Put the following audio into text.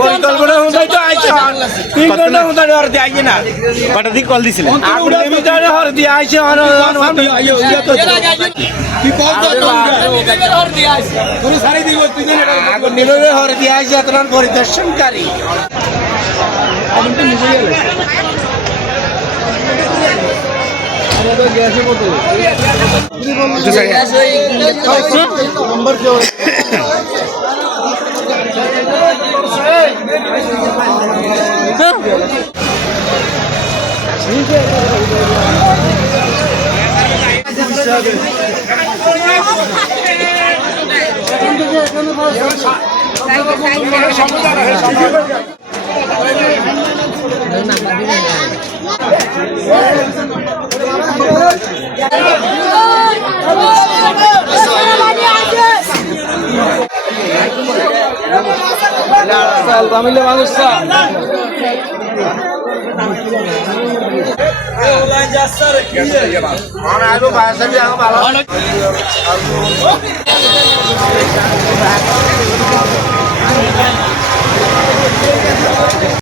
পরিকল্পনা অনুযায়ী তো আইছে 3 ঘন্টা মধ্যে আর দিয়ে না কটা দিক কল দিছিলেন আগুন নিভিটারে হর দিয়ে আইছে আগুন নিভিটারে হর দিয়ে আইছে আপনার পরিদর্শনকারী তামিলে মানুষ ভালো